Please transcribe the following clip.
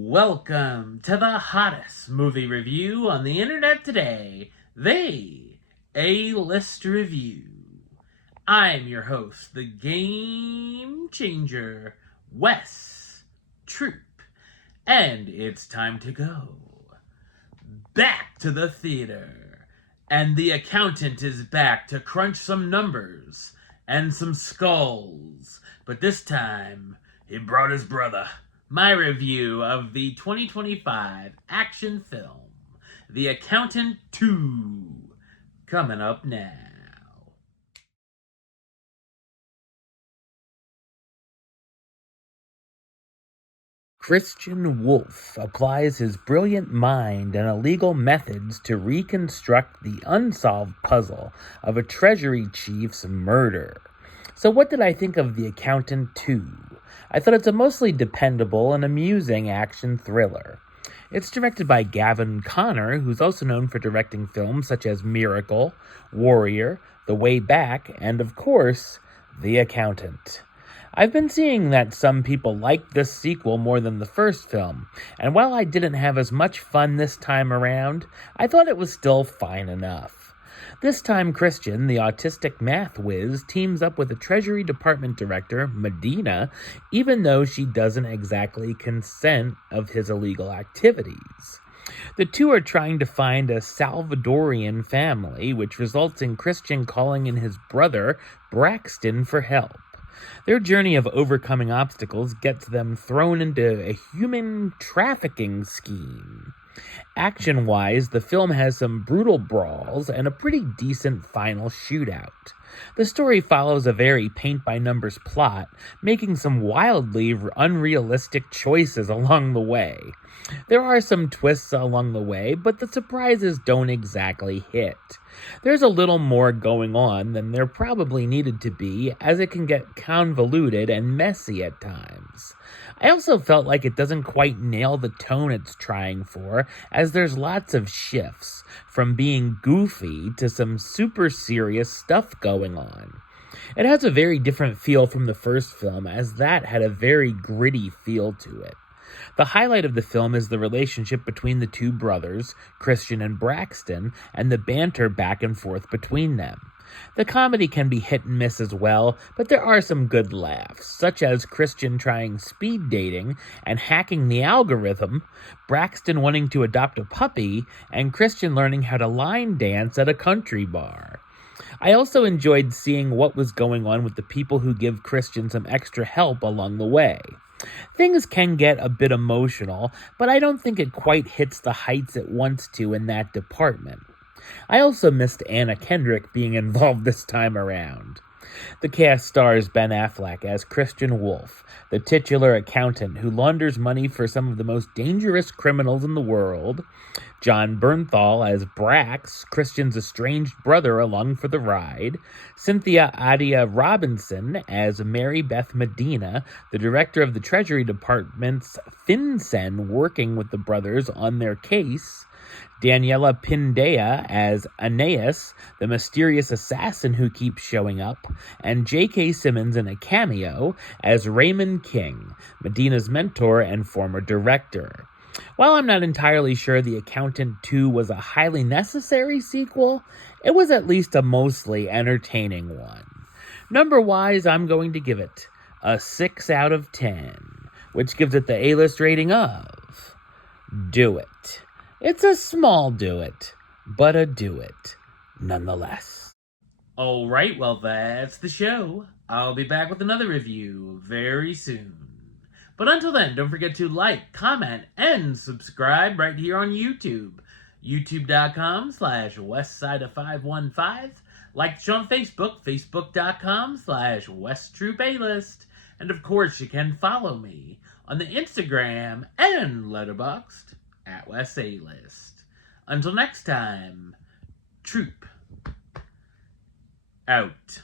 Welcome to the hottest movie review on the internet today, the A-List Review. I'm your host, the Game Changer, Wes Troop, and it's time to go back to the theater. And the accountant is back to crunch some numbers and some skulls, but this time he brought his brother. My review of the 2025 action film, The Accountant 2, coming up now. Christian Wolff applies his brilliant mind and illegal methods to reconstruct the unsolved puzzle of a Treasury chief's murder. So what did I think of The Accountant 2? I thought it's a mostly dependable and amusing action thriller. It's directed by Gavin Connor, who's also known for directing films such as Miracle, Warrior, The Way Back, and of course, The Accountant. I've been seeing that some people like this sequel more than the first film, and while I didn't have as much fun this time around, I thought it was still fine enough. This time, Christian, the autistic math whiz, teams up with the Treasury Department director, Medina, even though she doesn't exactly consent of his illegal activities. The two are trying to find a Salvadorian family, which results in Christian calling in his brother, Braxton, for help. Their journey of overcoming obstacles gets them thrown into a human trafficking scheme. Action-wise, the film has some brutal brawls and a pretty decent final shootout. The story follows a very paint-by-numbers plot, making some wildly unrealistic choices along the way. There are some twists along the way, but the surprises don't exactly hit. There's a little more going on than there probably needed to be, as it can get convoluted and messy at times. I also felt like it doesn't quite nail the tone it's trying for, as there's lots of shifts, from being goofy to some super serious stuff going on. It has a very different feel from the first film, as that had a very gritty feel to it. The highlight of the film is the relationship between the two brothers, Christian and Braxton, and the banter back and forth between them. The comedy can be hit and miss as well, but there are some good laughs, such as Christian trying speed dating and hacking the algorithm, Braxton wanting to adopt a puppy, and Christian learning how to line dance at a country bar. I also enjoyed seeing what was going on with the people who give Christian some extra help along the way. Things can get a bit emotional, but I don't think it quite hits the heights it wants to in that department. I also missed Anna Kendrick being involved this time around. The cast stars Ben Affleck as Christian Wolff, the titular accountant who launders money for some of the most dangerous criminals in the world, John Bernthal as Brax, Christian's estranged brother along for the ride, Cynthia Addia-Robinson as Mary Beth Medina, the director of the Treasury Department's FinCEN working with the brothers on their case, Daniela Pindea as Aeneas, the mysterious assassin who keeps showing up, and J.K. Simmons in a cameo as Raymond King, Medina's mentor and former director. While I'm not entirely sure The Accountant 2 was a highly necessary sequel, it was at least a mostly entertaining one. Number-wise, I'm going to give it a 6 out of 10, which gives it the A-list rating of Do It. It's a small do it, but a do it nonetheless. Alright, well that's the show. I'll be back with another review very soon. But until then, don't forget to like, comment, and subscribe right here on YouTube. YouTube.com/Westside515. Like the show on Facebook, Facebook.com/WestTroopAlist. And of course, you can follow me on the Instagram and Letterboxd at Wes A-List. Until next time, Troop out.